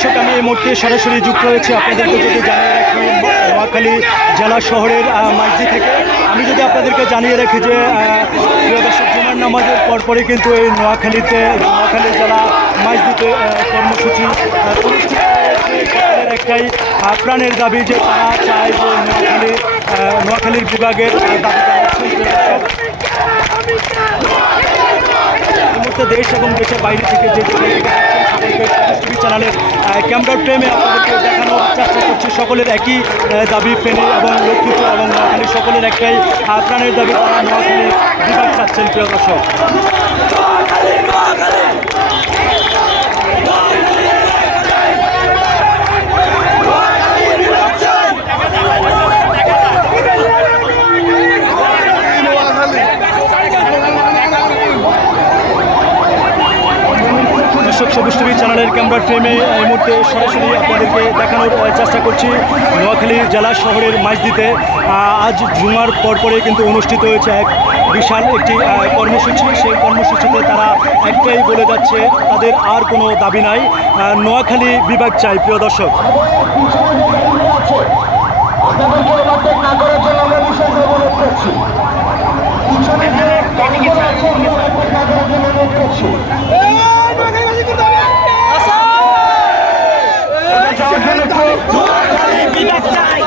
দর্শক, আমি এই মুহূর্তে সরাসরি যুক্ত হয়েছি আপনাদেরকে যদি জানিয়ে রাখি নোয়াখালী জেলা শহরের মসজিদ থেকে। আমি যদি আপনাদেরকে জানিয়ে রাখি যে প্রিয় দর্শক, জুমার নামাজের পরপরই কিন্তু এই নোয়াখালী জেলা মসজিদে কর্মসূচি একটাই প্রাণের দাবি যে তারা চায় যে নোয়াখালীর বিভাগের দাবি জানাচ্ছেন। দেশ এবং দেশের বাইরে থেকে যে টিভি চ্যানেলের ক্যামেরা ফ্রেমে আপনাদেরকে দেখানোর চেষ্টা করছি। সকলের একই দাবি, ফেনী এবং লক্ষ্মীপুর এবং নোয়াখালী সকলের একটাই প্রাণের দাবি, তারা নোয়াখালী বিভাগ চাচ্ছেন। প্রিয় দর্শক, সবুজ টিভি চ্যানেলের ক্যামেরা ফ্রেমে এই মুহূর্তে সরাসরি আপনাদেরকে দেখানোর চেষ্টা করছি নোয়াখালী জেলা শহরের মসজিদে আজ জুমার পরপরে কিন্তু অনুষ্ঠিত হয়েছে এক বিশাল একটি কর্মসূচি। সেই কর্মসূচিতে তারা একটাই বলে যাচ্ছে, তাদের আর কোনো দাবি নাই, নোয়াখালী বিভাগ চাই। প্রিয় দর্শক, বিভাগ চাই।